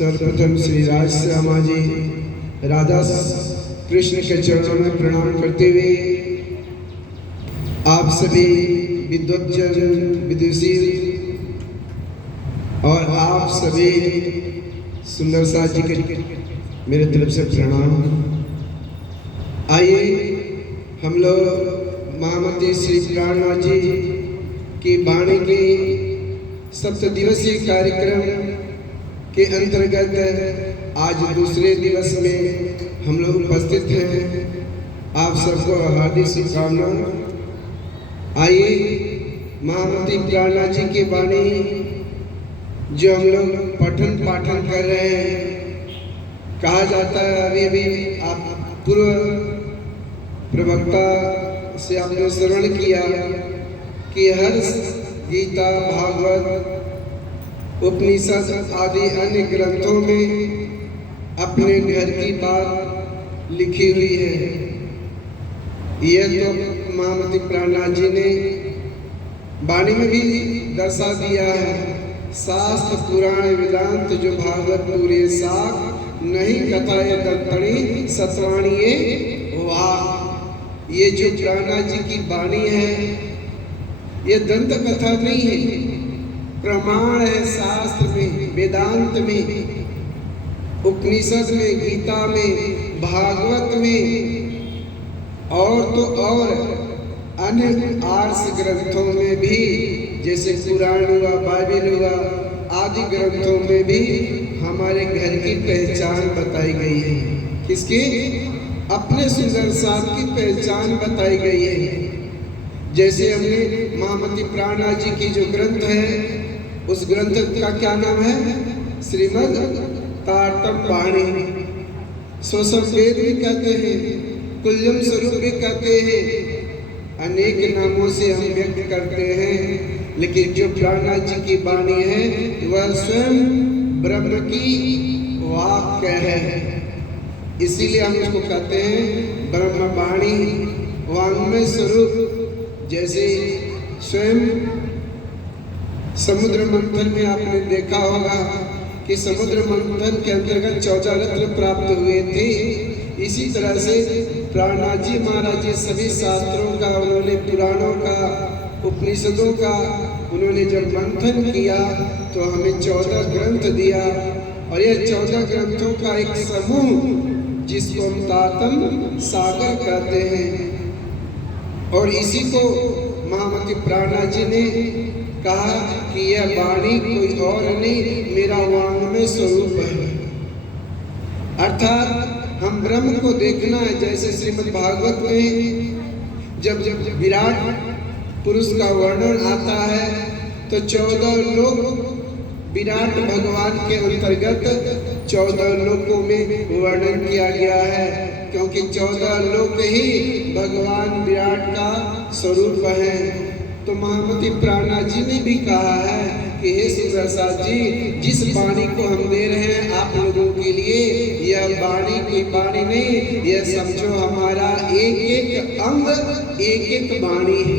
सर्वप्रथम श्री राज श्यामा जी राधा कृष्ण के चरणों में प्रणाम करते हुए आप सभी विद्वज्जन विदुषी और आप सभी सुंदर साथ जी के मेरे तरफ से प्रणाम। आइए हम लोग महामती श्री प्राणनाथ जी की वाणी के 7 दिवसीय कार्यक्रम के अंतर्गत आज दूसरे दिवस में हम लोग उपस्थित हैं। आप सबको हार्दिक शुभकामनाएं। आइए महामती प्राणनाथ जी की वाणी जो हम लोग पठन पाठन कर रहे हैं, कहा जाता है अभी भी आप पूर्व प्रवक्ता से आपने श्रवण किया कि हर गीता भागवत उपनिषद आदि अन्य ग्रंथों में अपने घर की बात लिखी हुई है। यह तो महामती प्राणनाथ जी ने वाणी में भी दर्शा दिया है। शास्त्र पुराण वेदांत जो भागवत पूरे साख नहीं कथा ये दंतणी सतवाणी वाह। ये जो प्राणनाथ जी की वाणी है ये दंत कथा नहीं है, प्रमाण है। शास्त्र में, वेदांत में, उपनिषद में, गीता में, भागवत में और तो और अन्य आर्ष ग्रंथों में भी, जैसे पुराण हुआ, बाइबिल हुआ आदि ग्रंथों में भी हमारे घर की पहचान बताई गई है। किसकी? अपने सुंदर साथ की पहचान बताई गई है। जैसे हमने महामती प्राणनाथ जी की जो ग्रंथ है उस ग्रंथ का क्या नाम है? श्रीमद् तारतम वाणी। स्वसंवेद भी कहते हैं, कुल्लम स्वरूप भी कहते हैं, अनेक नामों से हम व्यक्त करते हैं। लेकिन जो प्राणनाथ जी की वाणी है वह स्वयं ब्रह्म की वाक्य है, इसीलिए हम उसको कहते हैं ब्रह्म वाणी, वाङ्मय स्वरूप। जैसे स्वयं समुद्र मंथन में आपने देखा होगा कि समुद्र मंथन के अंतर्गत 14 रत्न प्राप्त हुए थे। इसी तरह से प्राणनाथ जी महाराज जी सभी शास्त्रों का उन्होंने, पुराणों का, उपनिषदों का उन्होंने जब मंथन किया तो हमें 14 ग्रंथ दिया। और यह 14 ग्रंथों का एक समूह जिसको हम तातम सागर कहते हैं। और इसी को महामती प्राणनाथ जी ने कहा कि यह वाणी कोई और नहीं, मेरा वाङ्मय स्वरूप है। अर्थात हम ब्रह्म को देखना है। जैसे श्रीमद् भागवत में जब विराट पुरुष का वर्णन आता है तो 14 लोक विराट भगवान के अंतर्गत 14 लोकों में वर्णन किया गया है, क्योंकि 14 लोक ही भगवान विराट का स्वरूप है। तो महामती प्राणनाथ जी ने भी कहा है कि हे सुप्रसाद जी, जिस वाणी को हम दे रहे हैं आप लोगों के लिए, यह वाणी कोई वाणी नहीं, यह समझो हमारा एक एक अंग, एक एक वाणी है।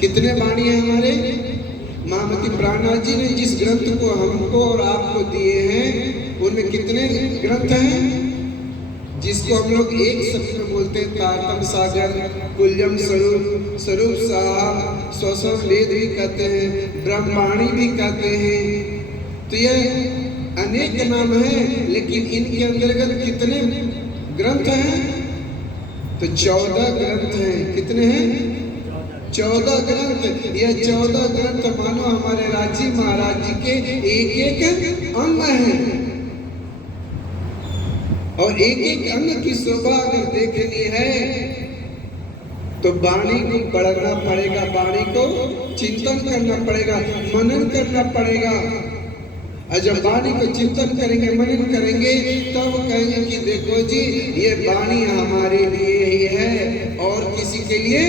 कितने वाणी है हमारे? महामती प्राणनाथ जी ने जिस ग्रंथ को हमको और आपको दिए हैं उनमें कितने ग्रंथ हैं जिसको हम लोग एक शब्द में बोलते हैं तारतम सागर, कुल्यम स्वरूप, स्वरूप साहब, स्वसंवेद भी कहते हैं, ब्रह्माणी भी कहते हैं। तो यह अनेक नाम हैं, लेकिन इनके अंतर्गत कितने ग्रंथ हैं? तो 14 ग्रंथ हैं। कितने हैं? 14 ग्रंथ। यह 14 ग्रंथ मानो हमारे राजी महाराज जी के एक एक अंग हैं। और एक एक अंग की शोभा अगर देखनी है तो वाणी को पढ़ना पड़ेगा, वाणी को चिंतन करना पड़ेगा, मनन करना पड़ेगा। और जब वाणी को चिंतन करेंगे, मनन करेंगे, तब तो कहेंगे कि देखो जी ये वाणी हमारे लिए ही है और किसी के लिए।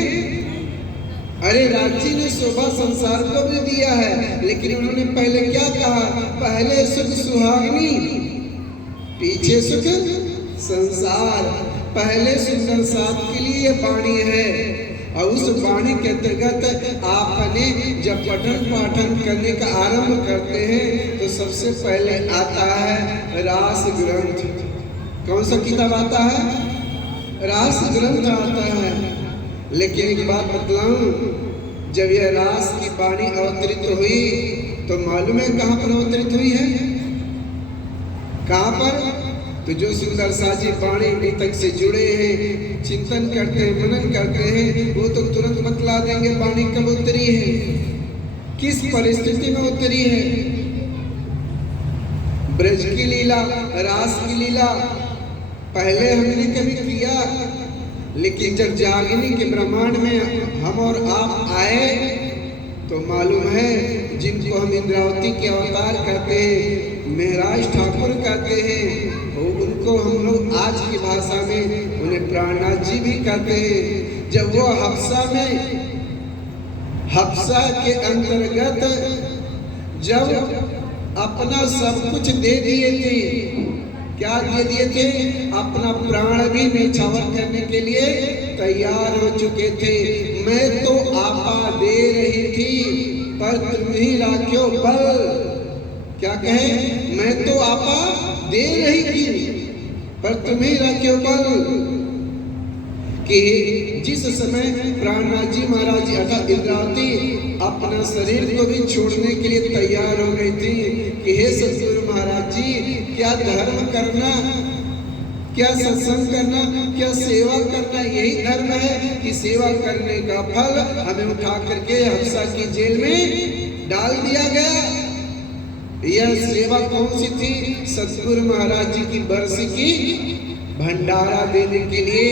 अरे राज्य ने शोभा संसार को भी दिया है, लेकिन उन्होंने पहले क्या कहा? पहले सुख सुहागनी, पीछे सुख संसार। पहले सुंदर साथ के लिए ये वाणी है और उस वाणी के अंतर्गत आपने जब पठन पाठन करने का आरंभ करते हैं तो सबसे पहले आता है रास ग्रंथ। कौन सा किताब आता है? रास ग्रंथ आता है। लेकिन एक बात बतलाऊं, जब यह रास की वाणी अवतरित हुई तो मालूम है कहां पर अवतरित हुई है? कहां पर? तो जो सुंदर साजी वाणी अभी तक से जुड़े हैं, चिंतन करते हैं, मनन करते हैं, वो तो तुरंत बतला देंगे वाणी कब उतरी है, किस परिस्थिति में उतरी है। ब्रज की लीला, रास की लीला पहले हमने कभी किया, लेकिन जब जागनी के ब्रह्मांड में हम और आप आए तो मालूम है जिनको हम इंद्रावती के अवतार कहते हैं, महराज ठाकुर कहते हैं, उनको हम लोग आज की भाषा में उन्हें प्राणनाथ जी भी कहते हैं। जब वो हफ्सा के अंतर्गत जब अपना सब कुछ दे दिए थे, क्या दे दिए थे? अपना प्राण भी न्यौछावर करने के लिए तैयार हो चुके थे। मैं तो आपा दे रही थी पर तुम ही राख्यो बल। क्या कहे? मैं तो आपा दे रही थी पर तुम ही राख्यो बल। कि जिस समय प्राणनाथ जी महाराज जी अर्थात इंद्रावती अपना शरीर को भी छोड़ने के लिए तैयार हो गई थी कि हे सतगुरु महाराज जी, क्या धर्म करना, क्या सत्संग करना, क्या सेवा करना यही धर्म है कि सेवा करने का फल हमें उठा करके हफ्सा की जेल में डाल दिया गया? यह सेवा कौन सी थी? सतगुरु महाराज जी की बरसी की भंडारा देने के लिए।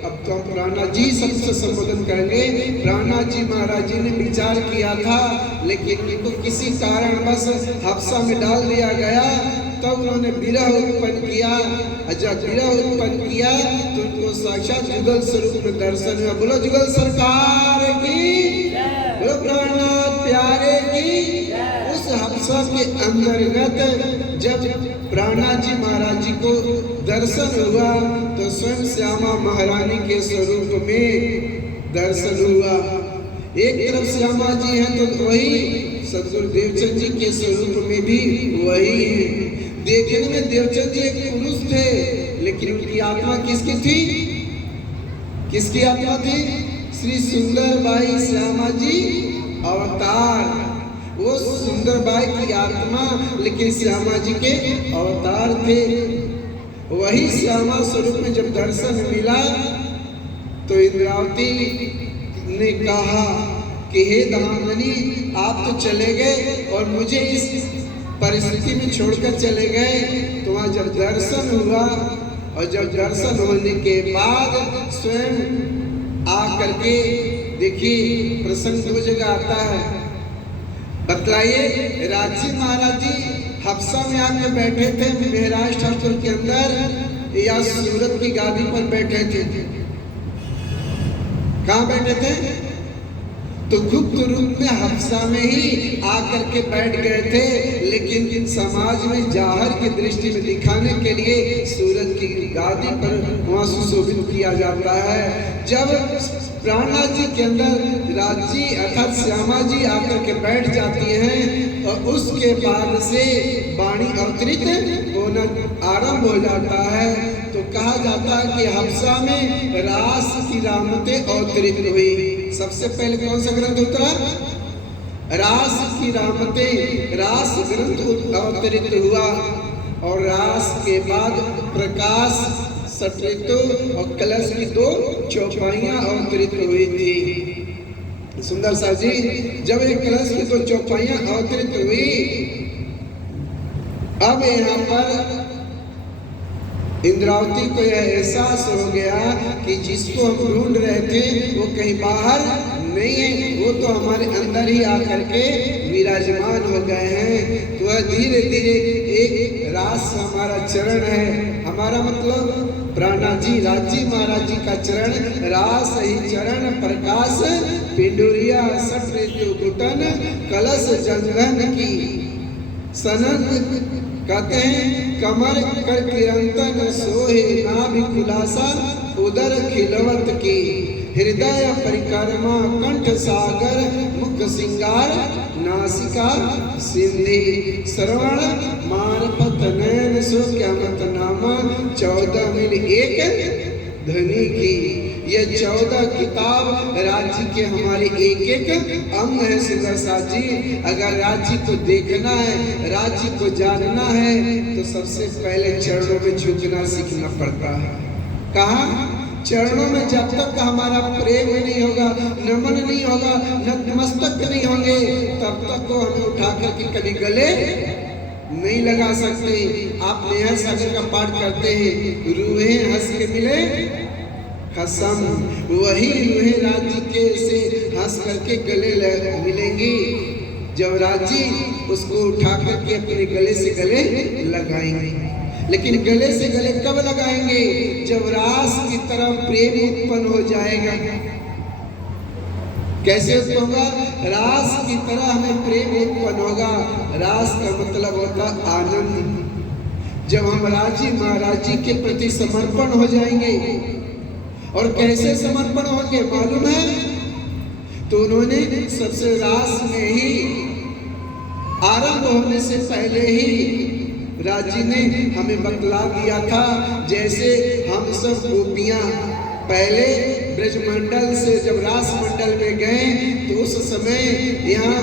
अब तो हम प्राणनाथ जी सबसे संबोधन करेंगे। प्राणनाथ जी महाराज जी ने विचार किया था, लेकिन इनको किसी कारणवश हफ्सा में डाल दिया गया। तब उन्होंने विरह उत्पन्न किया। जब विरह उत्पन्न किया तो उनको साक्षात जुगल स्वरूप में दर्शन हुआ। बोलो जुगल सरकार की, बोलो प्राणनाथ प्यारे की। उस हफ्सा के अंतर्गत जब प्राणनाथ जी महाराज जी को दर्शन हुआ तो स्वयं श्यामा महारानी के स्वरूप में दर्शन हुआ। एक तरफ श्यामा जी हैं तो वही सतगुरु देवचंद जी के स्वरूप में भी वही है। देखने में देवचंद जी एक पुरुष थे, लेकिन उनकी आत्मा किसकी थी? किसकी आत्मा थी? श्री सुंदरबाई श्यामा जी अवतार। वो सुंदरबाई की आत्मा, लेकिन श्यामा जी के अवतार थे। वही श्यामा स्वरूप में जब दर्शन मिला तो इंद्रावती ने कहा कि हे दामनी, आप तो चले गए और मुझे इस परिस्थिति में छोड़कर चले गए। तो वहाँ जब दर्शन हुआ और जब दर्शन होने के बाद स्वयं आकर के देखिए प्रसंग दो जगह आता है। बतलाइए, राजी महाराज जी हफ्सा में आकर बैठे थे महराज ठाकुर के अंदर या सूरत की गादी पर बैठे थे? कहाँ बैठे थे? तो गुप्त रूप में हफ्सा में ही आकर के बैठ गए थे, लेकिन समाज में जाहिर की दृष्टि में दिखाने के लिए सूरत की गादी पर वहां सुशोभित किया जाता है। जब प्राणनाथ जी के अंदर राजी अर्थात श्यामा जी आकर के बैठ जाती हैं और उसके बाद से वाणी अवतरित होना आरंभ हो जाता है। तो कहा जाता है कि हफ्सा में रास की रामतें अवतरित हुई। सबसे पहले कौन सा ग्रंथ उतरा? रास की रामतें, रास ग्रंथ अवतरित हुआ। और रास के बाद प्रकाश, सटऋतु और कलश की 2 चौपाइयां अवतरित हुई थी। सुंदर सा जी, जब एक कलश की 2 चौपाइयां अवतरित हुई, अब यहाँ पर इंद्रावती को यह एहसास हो गया कि जिसको हम ढूंढ रहे थे वो कहीं बाहर नहीं है, वो तो हमारे अंदर ही आकर के विराजमान हो गए हैं। तो वह धीरे धीरे एक रास हमारा चरण है, हमारा मतलब प्राणनाथ जी राजी महाराज जी का चरण, रास ही चरण प्रकाश पिंडुरिया सटऋतु घुटन कलश जंगन की सनक। कहते हैं कमर कर किरंतन सोहे नाभि खुलासा उदर खिलवत की। हृदय परिक्रमा कंठ सागर मुख सिंगार नासिका सिंधी श्रवण मारफत नयन सो क्या मत नामा 14 मिल एक धनी की। ये 14 किताब राज्य के हमारे एक एक अंग है सुंदर साथ जी। अगर राज्य को देखना है, राज्य को जानना है तो सबसे पहले चरणों में झुकना सीखना पड़ता है। कहा चरणों में जब तक हमारा प्रेम नहीं होगा, नमन नहीं होगा, नतमस्तक नहीं होंगे, तब तक को हमें उठा करके कभी गले नहीं लगा सकते। आप नेहर सागर का पाठ करते हैं, रूहे हंस के मिले कसम, वही रूहे राज्य के से हंस करके गले मिलेंगी जब राज्य उसको उठा करके अपने गले से गले लगाएंगे। लेकिन गले से गले कब लगाएंगे? जब रास की तरफ प्रेम उत्पन्न हो जाएगा। कैसे उत्पन्न होगा? रास की तरह हमें प्रेम उत्पन्न होगा। रास का मतलब होता आनंद। जब हम राज्य महाराज जी के प्रति समर्पण हो जाएंगे, और कैसे समर्पण होंगे मालूम है? तो उन्होंने सबसे रास में ही आरंभ होने से पहले ही राजी ने हमें बतला दिया था। जैसे हम सब गोपियां पहले ब्रजमंडल से जब रास मंडल में गए तो उस समय यहाँ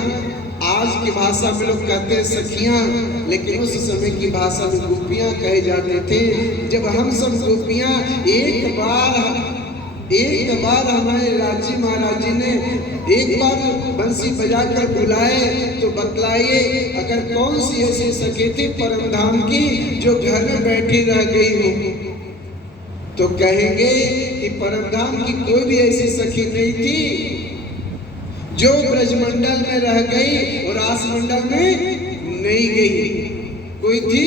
आज की भाषा में लोग कहते हैं सखियां, लेकिन उस समय की भाषा में गोपियां कहे जाते थे। जब हम सब गोपियां एक बार हमारे राज्य महाराज जी ने एक बार बंसी बजाकर बुलाए तो बतलाइए अगर कौन सी ऐसी सखी थी परम धाम की जो घर में बैठी रह गई हो, तो कहेंगे कि परम धाम की कोई भी ऐसी सखी नहीं थी जो ब्रजमंडल में रह गई और रासमंडल में नहीं गई। कोई थी?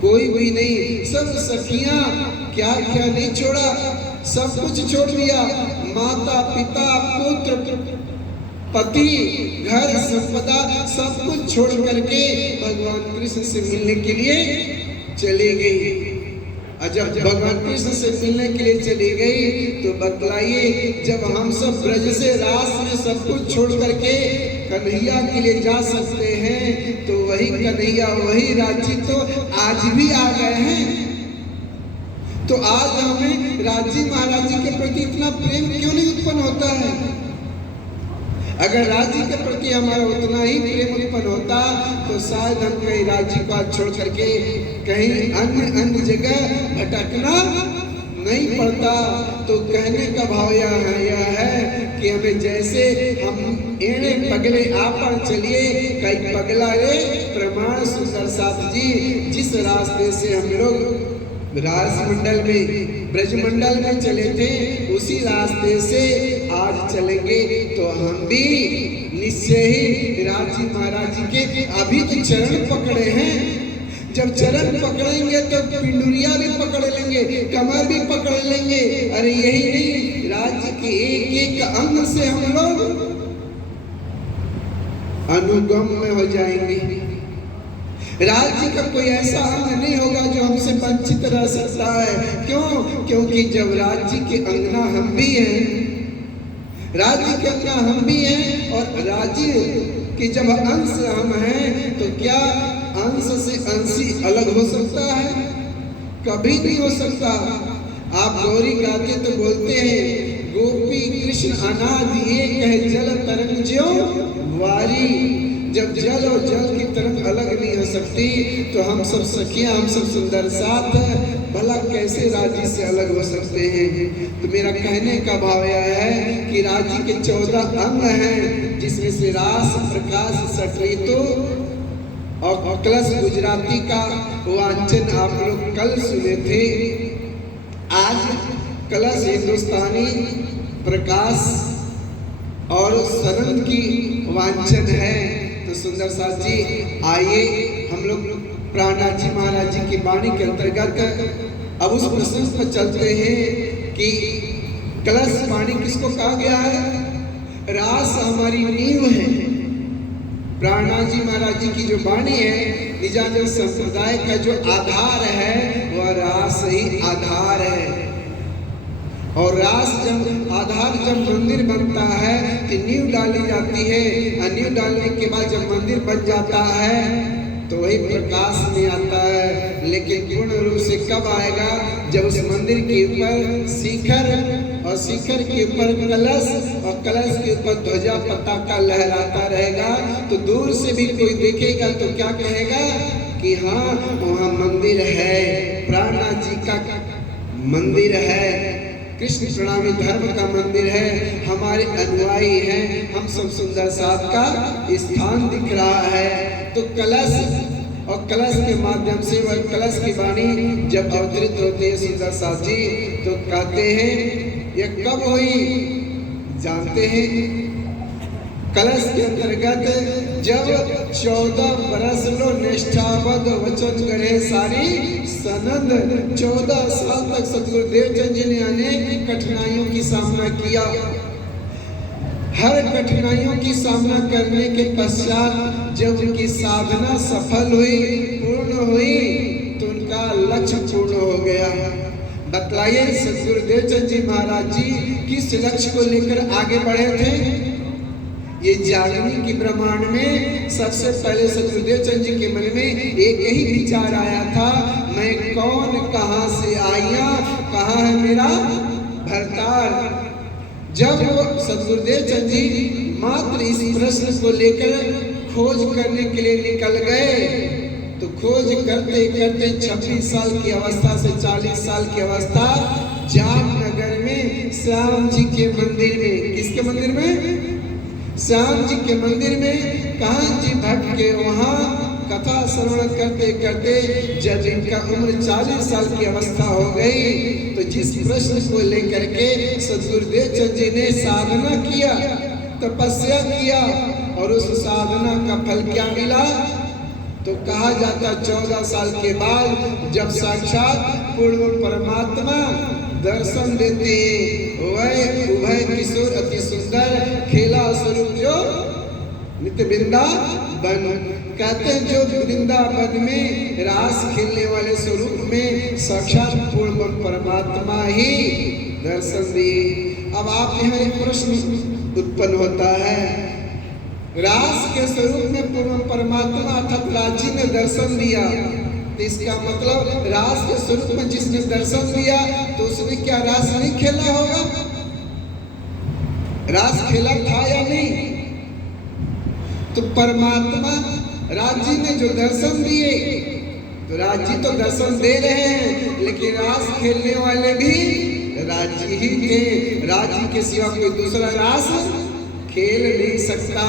कोई भी नहीं। सब सखियां क्या क्या नहीं छोड़ा, सब कुछ छोड़ दिया। माता पिता पुत्र पति घर संपदा सब कुछ छोड़ करके भगवान कृष्ण से मिलने के लिए चली गई। और जब भगवान कृष्ण से मिलने के लिए चली गई तो बतलाइए जब हम सब ब्रज से रास में सब कुछ छोड़ करके कन्हैया के लिए जा सकते हैं तो वही कन्हैया वही राज्य तो आज भी आ गए हैं। तो आज हमें राज्य महाराज जी के प्रति इतना प्रेम क्यों नहीं उत्पन्न होता है? अगर राज्य के प्रति हमारा उतना ही प्रेम उत्पन्न होता तो शायद हम कहीं राज्य को छोड़ करके कहीं अन्य जगह भटकना नहीं पड़ता। तो कहने का भाव यह है कि हमें जैसे हम एड़े पगले आपन चलिए कई पगला रे प्रमाण सुंदर साथ जी। जिस रास्ते से हम लोग राजमंडल में ब्रजमंडल में चले थे उसी रास्ते से आज चलेंगे तो हम भी निश्चय ही राज्य महाराज जी के अभी तो चरण पकड़े हैं। जब चरण पकड़ेंगे तो पिंडुरिया भी पकड़ लेंगे, कमर भी पकड़ लेंगे। अरे यही नहीं, राज्य के एक एक अंग से हम लोग अनुगम में हो जाएंगे। राज्य का कोई ऐसा अंग नहीं होगा जो हमसे वंचित रह सकता है। क्यों? क्योंकि जब राज्य के अंगना हम भी हैं, राज्य के अंगना हम भी हैं और राज्य के जब अंश हम हैं तो क्या अंश से अंशी अलग हो सकता है? कभी नहीं हो सकता। आप गौरी गाते तो बोलते हैं गोपी कृष्ण अनादि एक है जल तरंग ज्यों वारी। जब जल और जल की तरंग अलग नहीं हो सकती तो हम सब सखियां हम सब सुंदर साथ भला कैसे राज्य से अलग हो सकते हैं? तो मेरा कहने का भाव यह है कि राज्य के 14 अंग हैं जिसमें से रास प्रकाश सटरीतो और कलश गुजराती का वांचन आप लोग कल सुने थे। आज कलश हिंदुस्तानी प्रकाश और सरंग की वांचन है। तो सुंदर साथ जी आइए हम लोग प्राणनाथ जी महाराज जी की वाणी के अंतर्गत अब उस प्रसंग पर चलते हैं कि कलश वाणी किसको कहा गया है? रास हमारी नींव है। प्राणनाथ जी महाराज जी की जो वाणी है निजानंद संप्रदाय का जो आधार है वह रास ही आधार है। और रास जब आधार जब मंदिर बनता है तो नींव डाली जाती है, और नींव डालने के बाद जब मंदिर बन जाता है तो वही प्रकाश में आता है। लेकिन पूर्ण रूप से कब आएगा? जब उस मंदिर के ऊपर शिखर, और शिखर के ऊपर कलश, और कलश के ऊपर ध्वजा पताका लहराता रहेगा। तो दूर से भी कोई देखेगा तो क्या कहेगा कि हाँ वहाँ मंदिर है, प्राणनाथ जी का मंदिर है, कृष्ण प्रणामी धर्म का मंदिर है, हमारे अनुयायी हैं, हम सब सुंदर साथ का स्थान दिख रहा है। तो कलश, और कलश के माध्यम से वह कलश की वाणी जब अवतरित होते हैं सुंदर साथ जी, तो कहते हैं यह कब हुई जानते हैं? कलश के अंतर्गत जब 14 बरस लो निष्ठाबद्ध वचन करे सारी सनंद, 14 साल तक सतगुरुदेव चंद जी ने अनेक कठिनाइयों की सामना किया। हर कठिनाइयों की सामना करने के पश्चात जब उनकी साधना सफल हुई, पूर्ण हुई, तो उनका लक्ष्य पूर्ण हो गया। बतलाइए सतगुरुदेव चंद जी महाराज जी किस लक्ष्य को लेकर आगे बढ़े थे? ये जागने की ब्रह्मांड में सबसे पहले सतगुरुदेव चंद जी के मन में एक ही विचार आया था, मैं कौन, कहाँ से आया, कहाँ है मेरा भरतार। जब सतगुरुदेव चंद जी मात्र इस प्रश्न को लेकर खोज करने के लिए निकल गए, तो खोज करते करते 26 साल की अवस्था से 40 साल की अवस्था जामनगर में श्याम जी के मंदिर में, किसके मंदिर में? श्याम जी के मंदिर में कान्ह जी भट्ट के वहाँ कथा श्रवण करते करते जब इनका उम्र 40 साल की अवस्था हो गई, तो जिस प्रश्न को लेकर के सतगुरुदेव चंद जी ने साधना किया, तपस्या किया, और उस साधना का फल क्या मिला? तो कहा जाता 14 साल के बाद जब साक्षात पूर्ण परमात्मा दर्शन देते, वह उभय किशोर अति सुंदर खेला स्वरूप जो नित्य वृंदावन, कहते हैं जो वृंदावन में रास खेलने वाले स्वरूप में साक्षात पूर्ण परमात्मा ही दर्शन दिए। अब आप यहाँ एक प्रश्न उत्पन्न होता है, रास के स्वरूप में पूर्ण परमात्मा अर्थात राज जी ने दर्शन दिया, तो इसका मतलब रास के स्वरूप में जिसने दर्शन दिया तो उसने क्या रास नहीं खेला होगा? रास खेला था या नहीं? तो परमात्मा राज जी ने जो दर्शन दिए, तो राज जी तो दर्शन दे रहे हैं, लेकिन रास खेलने वाले भी राज जी ही थे। राज जी के सिवा कोई दूसरा रास खेल नहीं सकता।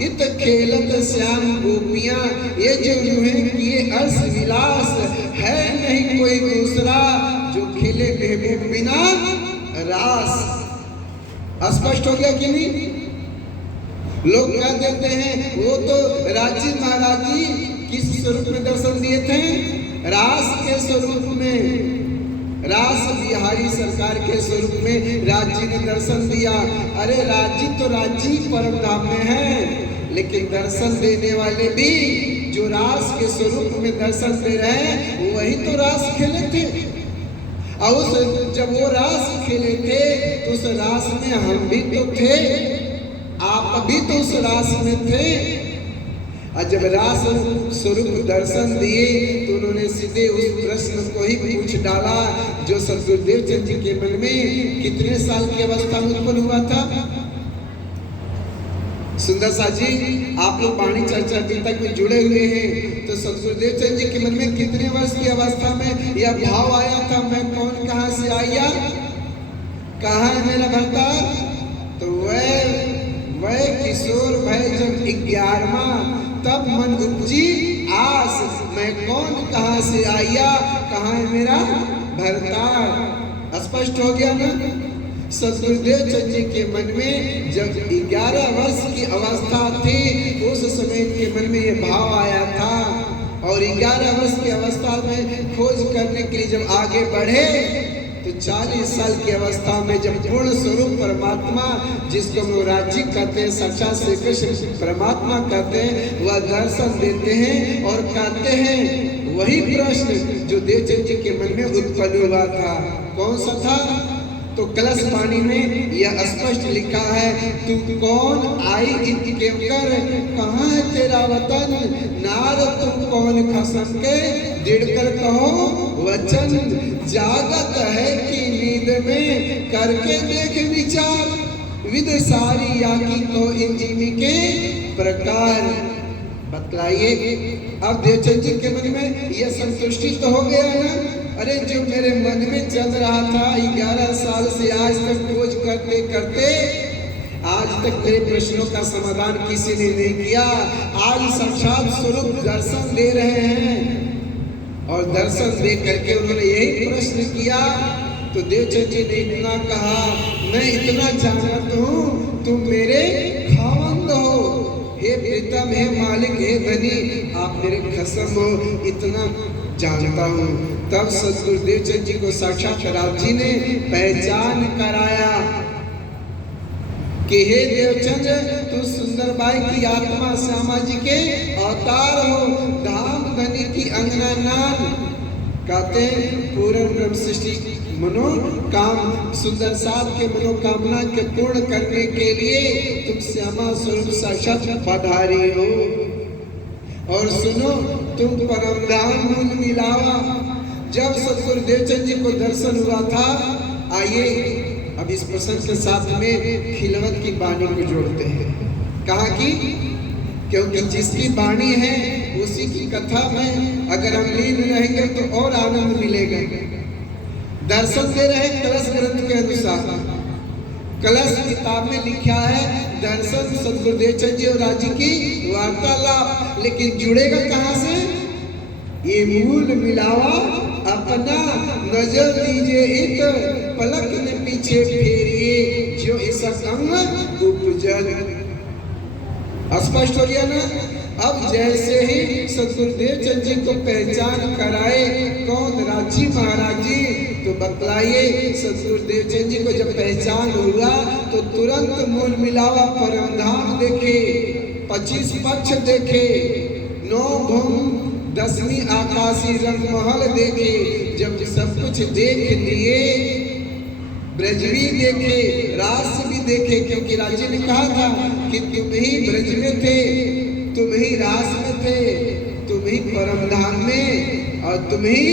इत खेलत श्याम गोपियां, ये जो यूं किए अर्श विलास, है नहीं कोई दूसरा जो खेले महबूब बिना रास। स्पष्ट हो गया कि नहीं? लोग कह देते हैं वो तो राजी महाराज जी किस स्वरूप में दर्शन दिए थे? रास के स्वरूप में, रास बिहारी सरकार के स्वरूप में राज जी ने दर्शन दिया। अरे राज जी तो राज जी परम धाम में है, लेकिन दर्शन देने वाले भी जो रास के स्वरूप में दर्शन दे रहे हैं वही तो रास खेले थे। और जब वो रास खेले थे तो उस रास में हम भी तो थे, आप भी तो उस रास में थे। और जब रास स्वरूप दर्शन दिए तो उन्होंने सीधे उस प्रश्न को ही पूछ डाला जो सतगुरुदेव चंद जी के मन में कितने साल की अवस्था में उत्पन्न हुआ था? सुंदर सा जी, आप लोग वाणी चर्चा तक में जुड़े हुए हैं, तो सतगुरुदेव चंद जी के मन में कितने वर्ष की अवस्था में यह भाव आया था, मैं कौन, कहाँ से आया, कहाँ है मेरा भरतार? तो वह किशोर भय जब 11वां, तब मन उपजी आस, मैं कौन, कहाँ से आया, कहाँ है मेरा भरतार। स्पष्ट हो गया ना? सतगुरुदेव चंद जी के मन में जब 11 वर्ष की अवस्था थी, उस समय के मन में ये भाव आया था। और 11 वर्ष की अवस्था में खोज करने के लिए जब आगे बढ़े तो 40 साल की अवस्था में जब पूर्ण स्वरूप परमात्मा, जिसको हम राज्य कहते हैं, साक्षात श्री कृष्ण परमात्मा कहते हैं, वह दर्शन देते हैं और कहते हैं वही प्रश्न जो देवचंद जी के मन में उत्पन्न हुआ था। कौन सा था? तो कलश पानी में यह स्पष्ट लिखा है, तू कौन आई इनकर, कहाँ है तेरा वतन, नार तू कौन खसम के, दिड़ कर कहो वचन, जागत है कि नींद में, करके देख विचार, विद सारी या की तो इनके प्रकार। बतलाइए, अब देवचंद जी के मन में यह संतुष्टि तो हो गया ना। अरे जो मेरे मन में चल रहा था 11 साल से आज तक खोज करते करते, आज तक मेरे प्रश्नों का समाधान किसी ने नहीं किया। आज साक्षात स्वरूप दर्शन दे रहे हैं और दर्शन दे करके उन्होंने यही प्रश्न किया। तो देवचंद जी ने इतना कहा, मैं इतना जानत हूँ तुम मेरे खावंद हो, हे प्रीतम, हे मालिक, हे धनी, आप मेरे खसम हो, इतना जानता हूँ। तब सदगुरु देवचंद जी को साक्षात राम जी ने पहचान कराया कि हे देवचंद, तू सुंदर बाई की आत्मा श्यामा जी के अवतार हो, धाम धनी की अंगना नाम। कहते हैं पूर्ण ब्रह्म सृष्टि मनोकाम सुंदर साथ के मनोकामना के पूर्ण करने के लिए तुम श्यामा स्वरूप साक्षात पधारी हो। और सुनो, तुम परम धाम मूल मिलावा। जब सतगुरु देवचंद जी को दर्शन हुआ था, आइए अब इस प्रसंग के साथ में खिलवत की वाणी को जोड़ते हैं। कहा कि क्योंकि जिसकी वाणी है उसी की कथा में अगर हम लीन रहेंगे तो और आनंद मिलेगा। दर्शन दे रहे कलश ग्रंथ के अनुसार, कलश किताब में लिखा है दर्शन सतगुरु देवचंद जी और राजी की वार्तालाप, लेकिन जुड़ेगा कहाँ से? ये मूल मिलावा अपना, नजर दीजिए इत पलक ने पीछे फेरिए, जो इस अंग उपजल। स्पष्ट हो गया ना। अब जैसे ही सतगुरु देवचंद जी को पहचान कराए कौन राजी महाराज जी, तो बतलाइए सतगुरु देवचंद जी को जब पहचान हुआ तो तुरंत मूल मिलावा परम धाम देखे, 25 पक्ष देखे, 9 भुवन 10वीं आकाशी रंग महल देखे। जब सब कुछ देख लिए, ब्रज भी देखे, रास भी देखे, क्योंकि राजे ने कहा था कि तुम ही ब्रज में थे, तुम ही रास में थे, तुम ही परम धाम में, और तुम ही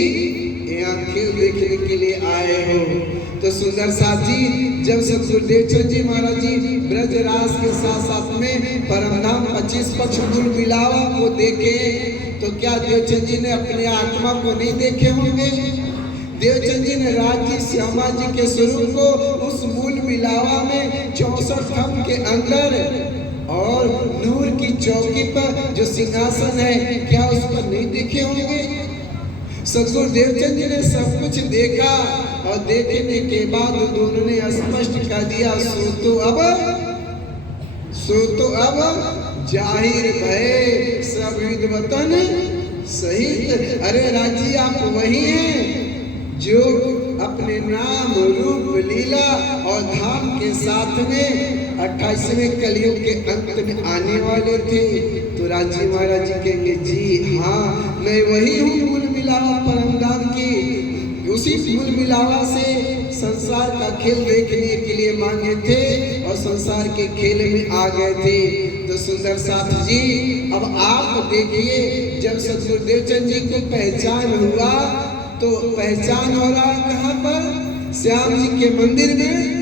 यहाँ खेल देखने के लिए आए हो। तो सुंदर साथ जी जब सतगुरु देवचंद जी महाराज जी ब्रज रास के साथ साथ में परम धाम 25 पक्ष मूल मिलावा को देखे, तो क्या देवचंद जी ने अपने आत्मा को नहीं देखे होंगे? देवचंद जी ने राज्य श्यामा जी के स्वरूप को उस मूल मिलावा में 64 थंब के अंदर और नूर की चौकी पर जो सिंहासन है, क्या उस पर नहीं देखे होंगे? सतगुरु देवचंद जी ने सब कुछ देखा और देखने के बाद दोनों ने स्पष्ट कर दिया, सो तो अब जाहिर भय सब विद्वतन सहित। अरे राजी आप वही हैं जो अपने नाम रूप लीला और धाम के साथ में 28वें कलयुग के अंत में आने वाले थे। तो राजी महाराज जी कहेंगे, जी हाँ, मैं वही हूँ मूल मिलावा परम धाम की। उसी मूल मिलावा से संसार का खेल देखने के लिए मांगे थे और संसार के खेल में आ गए थे। तो सुंदर साथ जी अब आप देखिए, जब सतगुरु देवचंद जी को पहचान हुआ तो पहचान हो रहा कहाँ पर? श्याम जी के मंदिर में।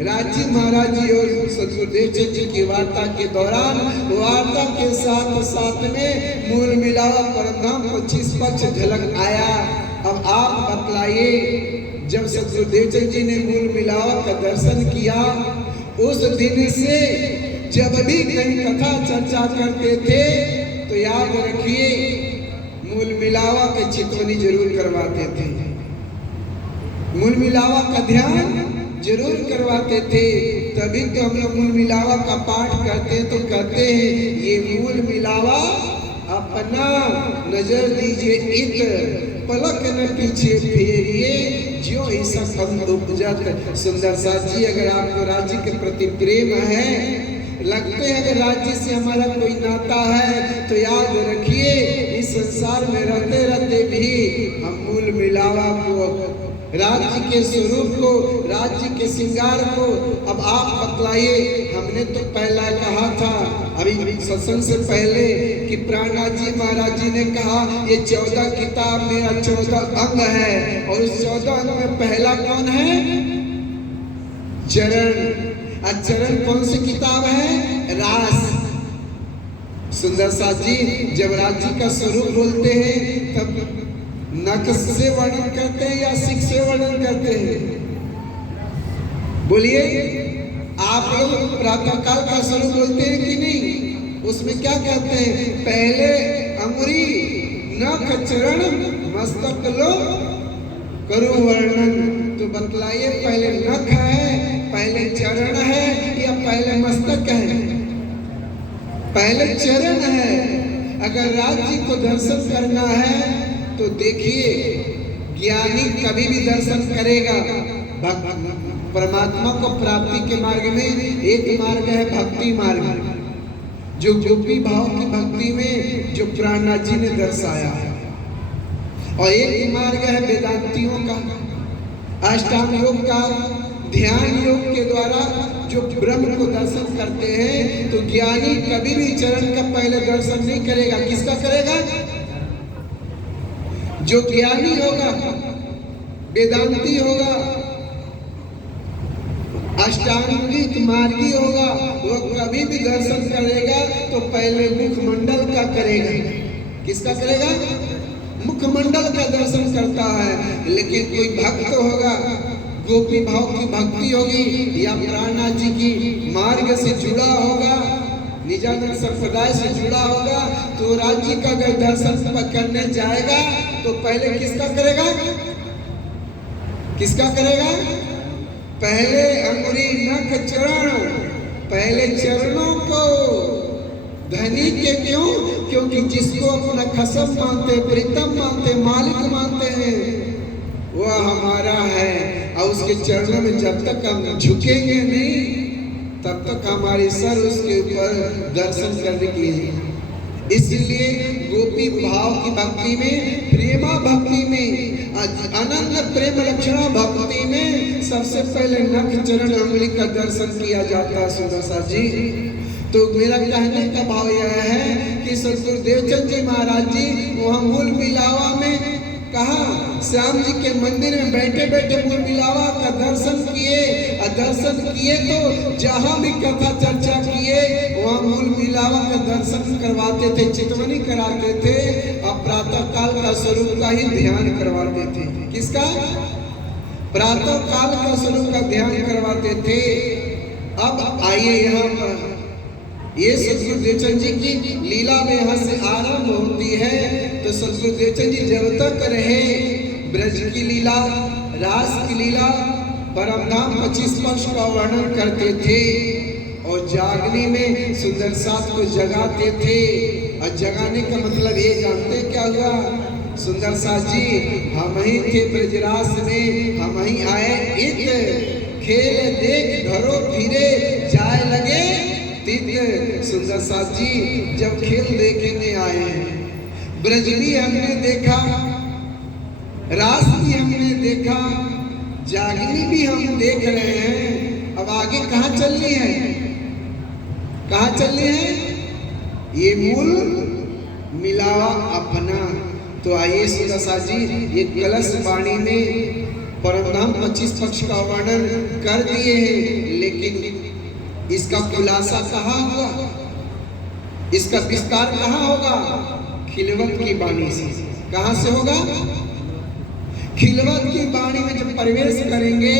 राजी महाराज जी और सतगुरु देवचंद जी की वार्ता के दौरान, वार्ता के साथ साथ में मूल मिलावा परमधाम 25 पक्ष झलक आया। अब आप बतलाइए, जब सतगुरु देवचंद जी ने मूल मिलावा का दर्शन किया, उस दिन से जब भी कहीं कथा चर्चा करते थे तो याद रखिए मूल मिलावा के चितवनी जरूर करवाते थे, मूल मिलावा का ध्यान जरूर करवाते थे। तभी तो हम लोग मूल मिलावा का पाठ करते हैं तो कहते हैं, ये मूल मिलावा अपना, नजर दीजिए इत पलक न पीछे फेरिए, जो ऐसा संत उपजत। सुंदर साथ जी, अगर आपको राज्य के प्रति प्रेम है, लगते हैं अगर राज्य से हमारा कोई नाता है, तो याद रखिए इस संसार में रहते रहते भी हम मूल मिलावा को राज्य के स्वरूप को, राज्य के श्रृंगार को अब आप बतलाइए। हमने तो पहला कहा था अभी सत्संग से पहले कि प्राणनाथ जी महाराज जी ने कहा ये 14 किताब मेरा 14 अंग है, और उस 14 अंग में पहला कौन है? चरण। चरण कौन सी किताब है? रास। सुंदर साथ जी जब राज्य का स्वरूप बोलते हैं तब नख से वर्णन करते हैं या सिख से वर्णन करते हैं? बोलिए, आप लोग प्रातः काल का स्वरूप बोलते हैं कि नहीं? उसमें क्या कहते हैं? पहले अंगुरी नख चरण मस्तक लो करो वर्णन। तो बतलाइए पहले नख है, पहले चरण है या पहले मस्तक है? पहले चरण है। अगर राज्य को दर्शन करना है तो देखिए, ज्ञानी कभी भी दर्शन करेगा। परमात्मा को प्राप्ति के मार्ग में एक मार्ग है भक्ति मार्ग, जो गोपी भाव की भक्ति में जो प्राणनाथ जी ने दर्शाया है, और एक मार्ग है वेदांतियों का, अष्टांग योग का, ध्यान योग के द्वारा जो ब्रह्म को दर्शन करते हैं। तो ज्ञानी कभी भी चरण का पहले दर्शन नहीं करेगा। किसका करेगा? जो ज्ञानी होगा, वेदांती होगा, अष्टांगिक मार्गी होगा, वो कभी भी दर्शन करेगा तो पहले मुखमंडल का करेगा। किसका करेगा? मुखमंडल का दर्शन करता है। लेकिन कोई भक्त होगा, गोपी भाव की भक्ति होगी या प्राणनाथ जी की मार्ग से जुड़ा होगा, निजानंद संप्रदाय से जुड़ा होगा, तो राज्य का अगर दर्शन करने जाएगा तो पहले किसका करेगा? किसका करेगा? पहले अंगुरी नख चरण, पहले चरणों को। धनी के क्यों? क्योंकि जिसको अपना खसम मानते, प्रीतम मानते, मालिक मानते हैं, वह हमारा है। और उसके चरणों में जब तक हम झुकेंगे नहीं तब तक हमारी सर उसके ऊपर दर्शन करने के लिए। इसलिए गोपी भाव की भक्ति में, प्रेमा भक्ति में, अनंत प्रेम लक्षणा भक्ति में सबसे पहले नख चरण अंगुली का दर्शन किया जाता है। सुंदर साथ जी, तो मेरा कहने का भाव यह है कि सतगुरु देवचंद जी महाराज जी वहाँ मूल मिलावा में कहा, श्याम जी के मंदिर में बैठे बैठे मूल मिलावा का दर्शन किए। और दर्शन किए तो जहाँ भी कथा चर्चा किए वहाँ मूल मिलावा का दर्शन करवाते थे, चितवनी कराते थे, और प्रातः काल का स्वरूप का ही ध्यान करवाते थे। किसका? प्रातः काल का स्वरूप का ध्यान करवाते थे। अब आइए यहाँ पर ये सतगुरु देवचंद जी की लीला में यहाँ से आरंभ होती है। तो सतगुरु देवचंद जी जब तक रहे ब्रज की लीला, रास की लीला, परमधाम 25 वर्ष का वर्णन करते थे, और जागने में सुंदर साथ को जगाते थे। और जगाने का मतलब ये जानते क्या हुआ? सुंदर साथ जी हम ही थे ब्रजरास में, हम ही आए इत, खेल देख घरों फिरे जाए लगे तित। सुंदर साथ जी जब खेल देखने आए हैं, ब्रज भी हमने देखा, रास भी हमने देखा, जागनी भी हम देख रहे हैं। अब आगे कहाँ चलनी है? कहाँ चलनी है? ये मूल मिलावा अपना। तो आइए सुंदर साथ जी ये कलश वाणी में परमधाम 25 पक्ष का वर्णन कर दिए हैं, लेकिन इसका खुलासा कहाँ हुआ? इसका विस्तार कहाँ होगा? खिलवत की वाणी से। कहाँ से होगा? खिलवत की वाणी में जब प्रवेश करेंगे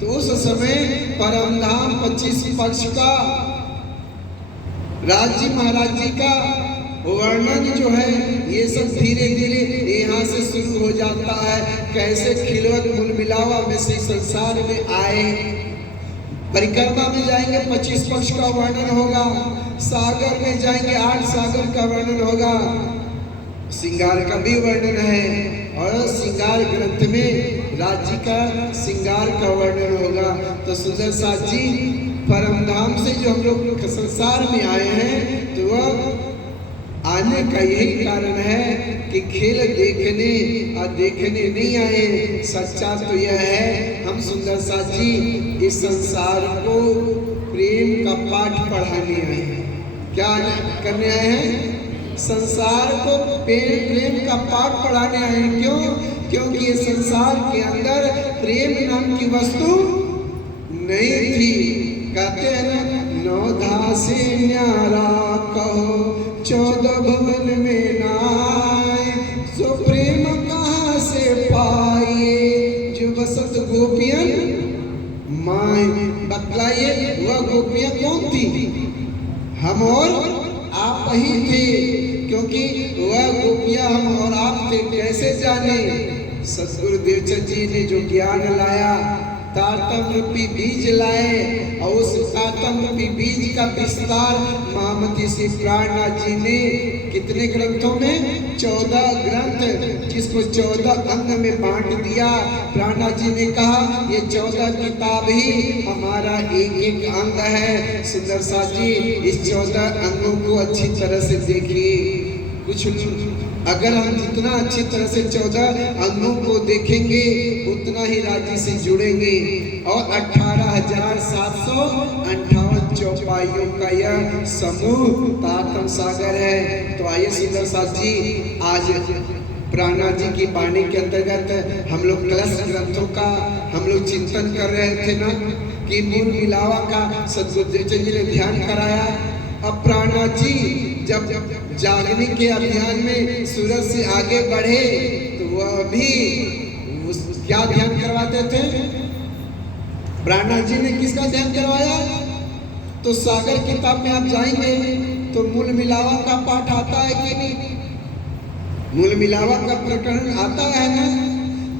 तो उस समय परमधाम 25 पक्ष का राज्य महाराज जी का वर्णन जो है ये सब धीरे धीरे यहाँ से शुरू हो जाता है। कैसे खिलवत मूल मिलावा में से संसार में आए, परिक्रमा में जाएंगे 25 पक्ष का वर्णन होगा, सागर में जाएंगे 8 सागर का वर्णन होगा, श्रृंगार का भी वर्णन है, और श्रृंगार ग्रंथ में राज्य का श्रृंगार का वर्णन होगा। तो सुंदर साथ जी परमधाम से जो हम लोग संसार में आए हैं तो वह आने का यही कारण है कि खेल देखने और देखने नहीं आए, सच्चा तो यह है हम सुंदर साथ जी इस संसार को प्रेम का पाठ पढ़ाने आए हैं। क्या करने आए हैं? संसार को प्रेम का पाठ पढ़ाने आए हैं। क्यों? क्योंकि ये संसार के अंदर प्रेम नाम की वस्तु नहीं थी। कहते हैं ना, 9 धासे न्यारा कहो 14 भुवन में नाय, सो प्रेम कहाँ से पाए जो बसत गोपियन माय। बतलाइए वह गोपियां कौन थी? हम और आप ही थे, क्योंकि वह गोपियां हम और आप थे। कैसे जाने? सतगुरु देवचंद जी ने जो ज्ञान लाया, तारतम रूपी बीज लाए, और उस तारतम रूपी बीज का विस्तार महामती श्री प्राणनाथ जी ने कितने ग्रंथों में? 14 ग्रंथ, जिसको 14 अंग में बांट दिया। प्राणनाथ जी ने कहा ये 14 किताब ही हमारा एक एक अंग है। सुंदर साथ जी इस 14 अंगों को अच्छी तरह से देखिए। कुछ अगर हम जितना अच्छी तरह से 14 अंगों को देखेंगे उतना ही राज्य से जुड़ेंगे। और 18,758 चौपाइयों का यह समूह तारतम सागर है। तो आइए सुंदर साथ जी, आज प्राणनाथ जी की वाणी के अंतर्गत हम लोग कलश ग्रंथों का हम लोग चिंतन कर रहे थे ना, कि मूल मिलावा का सतगुरु देवचंद जी ने ध्यान कराया। अब प्राणनाथ जी जब जागने के अभियान में सूरज से आगे बढ़े तो वह भी क्या ध्यान करवाते थे? प्राणनाथ जी ने किसका ध्यान करवाया? तो सागर किताब में आप जाएंगे तो मूल मिलावा का पाठ आता है कि नहीं? मूल मिलावा का प्रकरण आता है ना।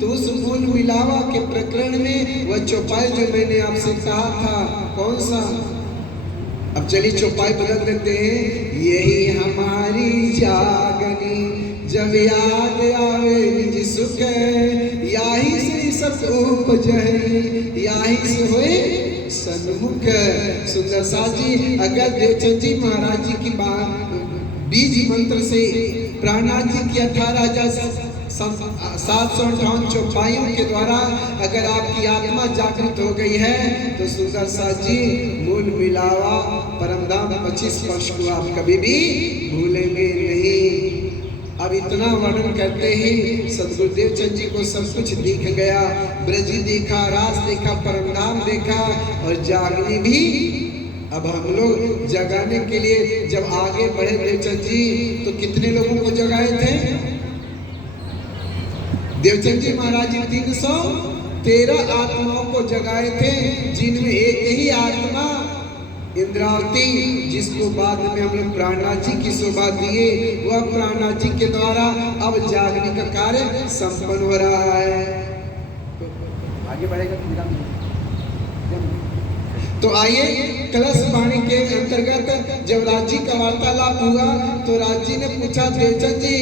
तो उस मूल मिलावा के प्रकरण में वह चौपाई जो मैंने आपसे कहा था, कौन सा? अब चलिए चौपाई बदल देते हैं। यही हमारी जागनी जब याद आवे निज सुख, याही से सब उपजहि, याही से होए सन्मुख। सुंदर साथ जी, अगर देवचंद जी महाराज जी की बीज मंत्र से प्राणनाथ जी की 18,758 चौपाइयों के द्वारा अगर आपकी आत्मा जागृत हो गई है तो सुंदर साथ जी मूल मिलावा परमधाम 25 वर्ष को आप कभी भी भूलेंगे नहीं। अब इतना वर्णन करते ही सतगुरु देवचंद जी को सब कुछ दिख गया। ब्रज देखा, रास देखा, परमधाम देखा और जागने भी। अब हम लोग जगाने के लिए जब आगे बढ़े देवचंद जी तो कितने लोगों को जगाए थे? देवचंद जी महाराज जी 313 आत्माओं को जगाए थे, जिनमें एक ही आत्मा इंद्रावती, जिसको बाद में हम लोग प्राणनाथ जी की शोभा दिए, वह प्राणनाथ जी के द्वारा अब जागने का कार्य संपन्न हो रहा है। आगे बढ़ेगा तो आइए कलश वाणी के अंतर्गत जब राजी का वार्तालाप हुआ तो राजी ने पूछा, देवचंद जी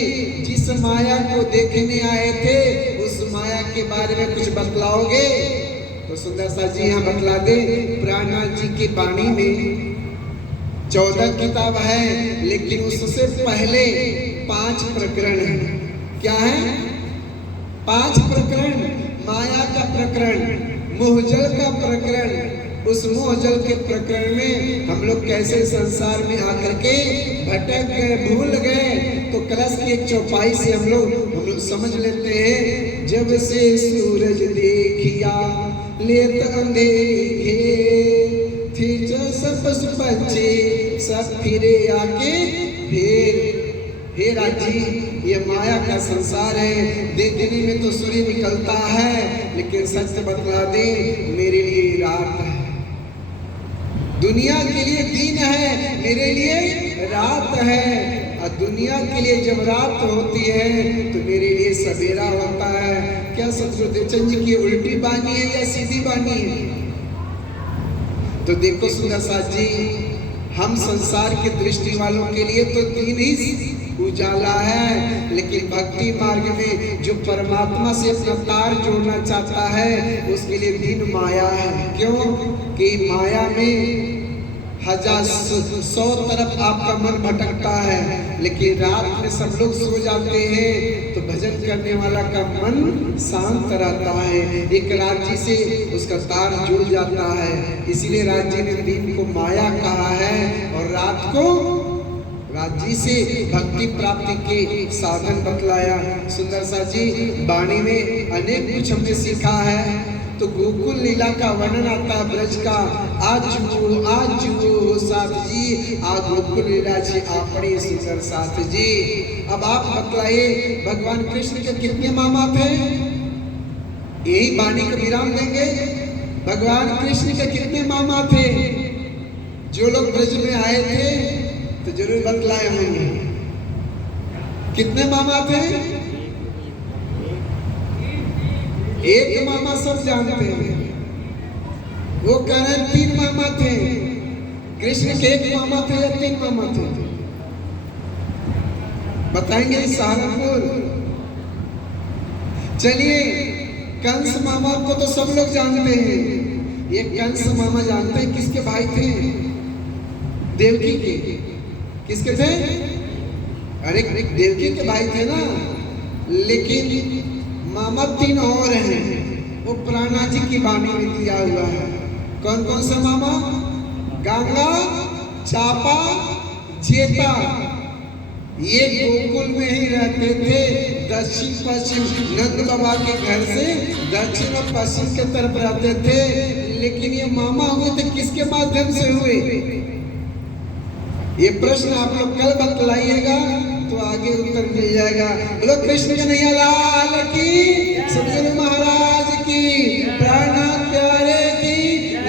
जिस माया को देखने आए थे उस माया के बारे में कुछ बतलाओगे? तो सुंदर सा जी यहाँ बतला दे। प्राणनाथ जी की वाणी में 14 किताब है, लेकिन उससे पहले 5 प्रकरण है। क्या है? 5 प्रकरण। माया का प्रकरण, मोहजल का प्रकरण। उस मोहजल के प्रकरण में हम लोग कैसे संसार में आकर के भटक गए, भूल गए। तो कलश की एक चौपाई से हम लोग समझ लेते हैं। जब से सूरज देखिया लेत अंधेरे थे, सब बच्चे सब फिरे आके फिर। हे राजी, ये माया का संसार है। देखने में तो सूर्य निकलता है, लेकिन सच बतला दे मेरे लिए रात है। दुनिया के लिए दिन है, मेरे लिए रात है। और दुनिया के लिए जब रात होती है तो मेरे लिए सवेरा होता है। क्या सतगुरु देवचंद जी की उल्टी बानी है या सीधी बानी है? तो देखो सुंदर साथ जी, हम संसार की दृष्टि वालों के लिए तो दिन ही उजाला है, लेकिन भक्ति मार्ग में जो परमात्मा से अपना तार जोड़ना चाहता है उसके लिए दिन माया है। क्यों? कि माया में 100 तरफ आपका मन भटकता है, लेकिन रात में सब लोग सो जाते हैं तो भजन करने वाला का मन शांत रहता है, एक राज्य से उसका तार जुड़ जाता है। इसीलिए राज्य ने दिन को माया कहा है और रात को राज्य से भक्ति प्राप्ति के साधन बतलाया। सुंदर सा जी वाणी में अनेक कुछ हमने सीखा है। तो गोकुल लीला का वर्णन आता है ब्रज का, आज जुओ साथ जी, आ गोकुल लीला जी आपने सुंदर साथ जी। अब आप बतलाइए भगवान कृष्ण के कितने मामा थे? यही वाणी को विराम देंगे। भगवान कृष्ण के कितने मामा थे? जो लोग ब्रज में आए थे तो जरूर बतलाए होंगे कितने मामा थे। एक मामा सब जानते हैं, वो कह रहे 3 मामा थे। कृष्ण के 1 मामा थे या 3 मामा थे? बताएंगे सहारनपुर। चलिए कंस मामा को तो सब लोग जानते हैं, ये कंस मामा जानते हैं किसके भाई थे? देवकी के। किसके थे? अरे देवकी के भाई थे ना, लेकिन मामा 3 और हैं, वो प्राणा जी की वाणी में दिया हुआ है। कौन कौन से मामा? गंगा, चापा, जेता। ये गोकुल में ही रहते थे, दक्षिण पश्चिम नंद बाबा के घर से दक्षिण और पश्चिम के तरफ रहते थे। लेकिन ये मामा हुए थे किसके माध्यम से हुए? ये प्रश्न आप लोग कल बतलाइएगा तो आगे उत्तर मिल जाएगा। बोलो कृष्ण कन्हैया लाल की।